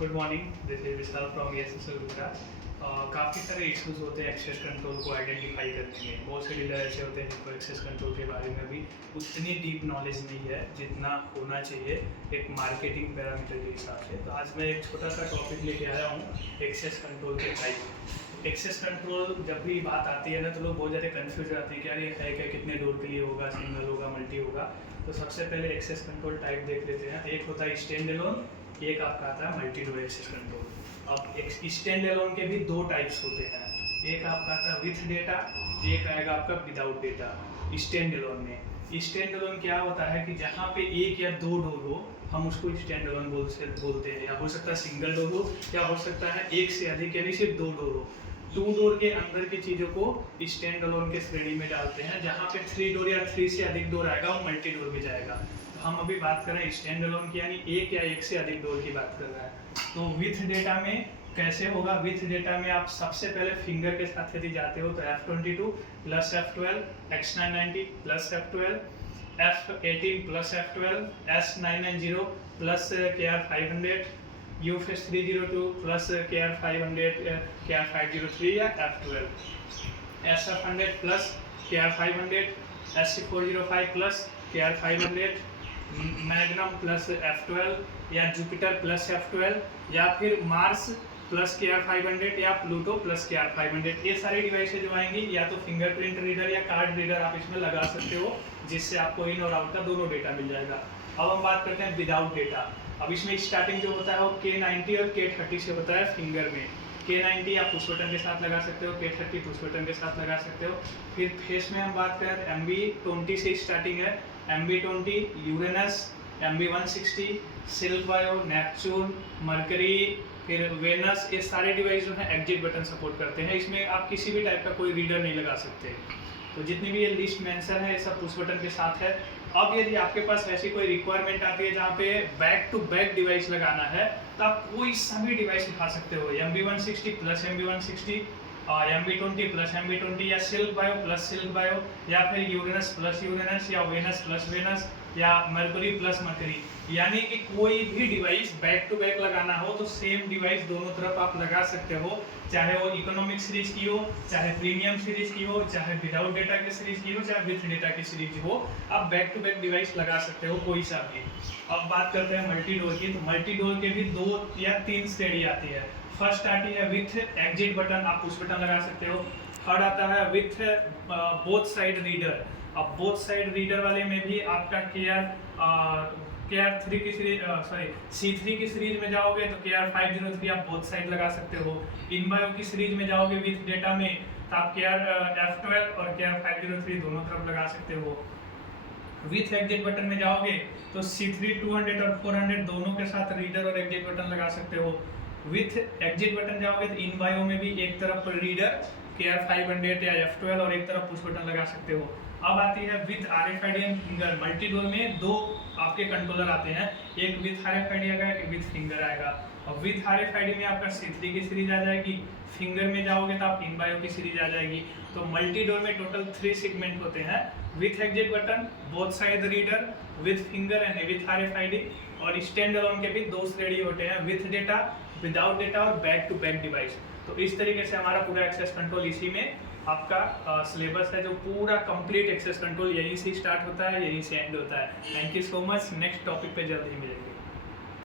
Good morning, this is Vishal from ESSL Gujarat. काफ़ी सारे issues होते हैं एक्सेस कंट्रोल को आइडेंटिफाई करने में। बहुत से डीलर ऐसे होते हैं जिनको एक्सेस कंट्रोल के बारे में भी उतनी डीप नॉलेज नहीं है जितना होना चाहिए एक मार्केटिंग पैरामीटर के हिसाब से। तो आज मैं एक छोटा सा टॉपिक लेके आया हूँ, एक्सेस कंट्रोल के टाइप। एक्सेस कंट्रोल जब भी बात आती है ना तो लोग बहुत ज़्यादा कन्फ्यूज रहते हैं कि यार ये है क्या, कितने डोर के लिए होगा, सिंगल होगा, मल्टी होगा। तो सबसे पहले एक्सेस कंट्रोल टाइप देख लेते हैं। एक होता है स्टैंड एलोन, एक आपका आता है मल्टी डोर एक्सेस कंट्रोल। अब स्टैंड एलोन के भी दो टाइप्स होते हैं, एक आपका आता है विथ डेटा, एक आएगा आपका विदाउट डेटा। स्टैंड एलोन में स्टैंड एलोन क्या होता है कि जहाँ पे एक या दो डोर हो हम उसको स्टैंड एलोन बोलते हैं। या हो सकता है सिंगल डोर हो, या हो सकता है एक से अधिक यानी सिर्फ दो डोर हो। टू डोर के अंदर की चीज़ों को स्टैंड एलोन के श्रेणी में डालते हैं। जहाँ पे थ्री डोर या थ्री से अधिक डोर आएगा वो मल्टी डोर में जाएगा। तो हम अभी बात कर रहे हैं स्टैंड एलोन की, यानी एक या एक से अधिक डोर की बात कर रहे हैं। तो विथ डेटा में कैसे होगा? विथ डेटा में आप सबसे पहले फिंगर के साथ यदि जाते हो तो F22 plus F12, X990 plus F12, F18 plus F12, S990 plus KR500, UFS 302 plus KR500, KR503 या F12, SF100 plus KR500, SC405 plus KR500, magnum plus F12 या जुपिटर प्लस F12 या फिर मार्स प्लस KR500 या Pluto plus KR500। ये सारी devices जो आएंगी या तो फिंगरप्रिंट रीडर या कार्ड रीडर आप इसमें लगा सकते हो, जिससे आपको इन और आउट का दोनों डेटा मिल जाएगा। अब हम बात करते हैं विदाउट डेटा। अब इसमें स्टार्टिंग जो होता है वो K90 और K30 से होता है। फिंगर में K90 आप पुश बटन के साथ लगा सकते हो, K30 पुश बटन के साथ लगा सकते हो। फिर फेस में हम बात करें MB20 से स्टार्टिंग है। MB20, Uranus, MB160, silk bio, Neptune, mercury, फिर वेनस, ये सारे डिवाइस जो है एग्जिट बटन सपोर्ट करते हैं। इसमें आप किसी भी टाइप का कोई रीडर नहीं लगा सकते। तो जितनी भी ये लिस्ट मेंशन है ये सब पुश बटन के साथ है। अब यदि आपके पास ऐसी कोई रिक्वायरमेंट आती है जहाँ पे बैक टू बैक डिवाइस लगाना है तो आप कोई सभी डिवाइस उठा सकते हो। MB160 plus MB160, MB20 plus MB20 या silk bio plus silk bio या फिर यूरेनस प्लस यूरेनस या वेनस प्लस वेनस या मरकरी प्लस मरकरी। यानी कि कोई भी डिवाइस बैक टू बैक लगाना हो तो सेम डिवाइस दोनों तरफ आप लगा सकते हो, चाहे वो इकोनॉमिक सीरीज की हो, चाहे प्रीमियम सीरीज की हो, चाहे विदाउट डेटा की सीरीज की हो, चाहे विथ डेटा की सीरीज हो, आप बैक टू बैक डिवाइस लगा सकते हो कोई सा भी। अब बात करते हैं मल्टी डोर की। तो मल्टी डोर के भी दो या तीन श्रेणी आती है। फर्स्ट आती है विथ एग्जिट बटन, आप पुश बटन लगा सकते हो। थर्ड आता है विथ बोथ साइड रीडर। अब बोथ साइड रीडर वाले में भी आपका KR3 की सीरीज C3 की सीरीज में जाओगे तो KR503 आप बोथ साइड लगा सकते हो। इनबायो की सीरीज में जाओगे विथ डेटा में तो आप KR12 और KR503 दोनों तरफ लगा सकते हो। विथ एग्जिट बटन में जाओगे तो C3 200 और 400 दोनों के साथ रीडर और एग्जिट बटन लगा सकते हो। विथ एग्जिट बटन जाओगे तो इन बायो में भी एक तरफ रीडर KR500 या F12 और एक तरफ पुश बटन लगा सकते हो। अब आती है with RFID and finger. Multi door में दो आपके कंट्रोलर आते हैं, एक विथ RFID आएगा, एक विथ फिंगर आएगा। और विथ RFID में आपका C3 की सीरीज आ जाएगी, फिंगर में जाओगे तो आप इन बायो की सीरीज आ जाएगी। तो मल्टी डोर में टोटल 3 सेगमेंट होते हैं, with exit button, both side reader, with finger and with RFID। और स्टैंड एलोन के भी दो श्रेणी होते हैं, विथ डेटा, विदाउट डेटा और बैक टू बैक डिवाइस। तो इस तरीके से हमारा पूरा एक्सेस कंट्रोल इसी में आपका सिलेबस है, जो पूरा कंप्लीट एक्सेस कंट्रोल यहीं से स्टार्ट होता है, यहीं से एंड होता है। Thank you so much. Next topic पे जल्द ही मिलेंगे।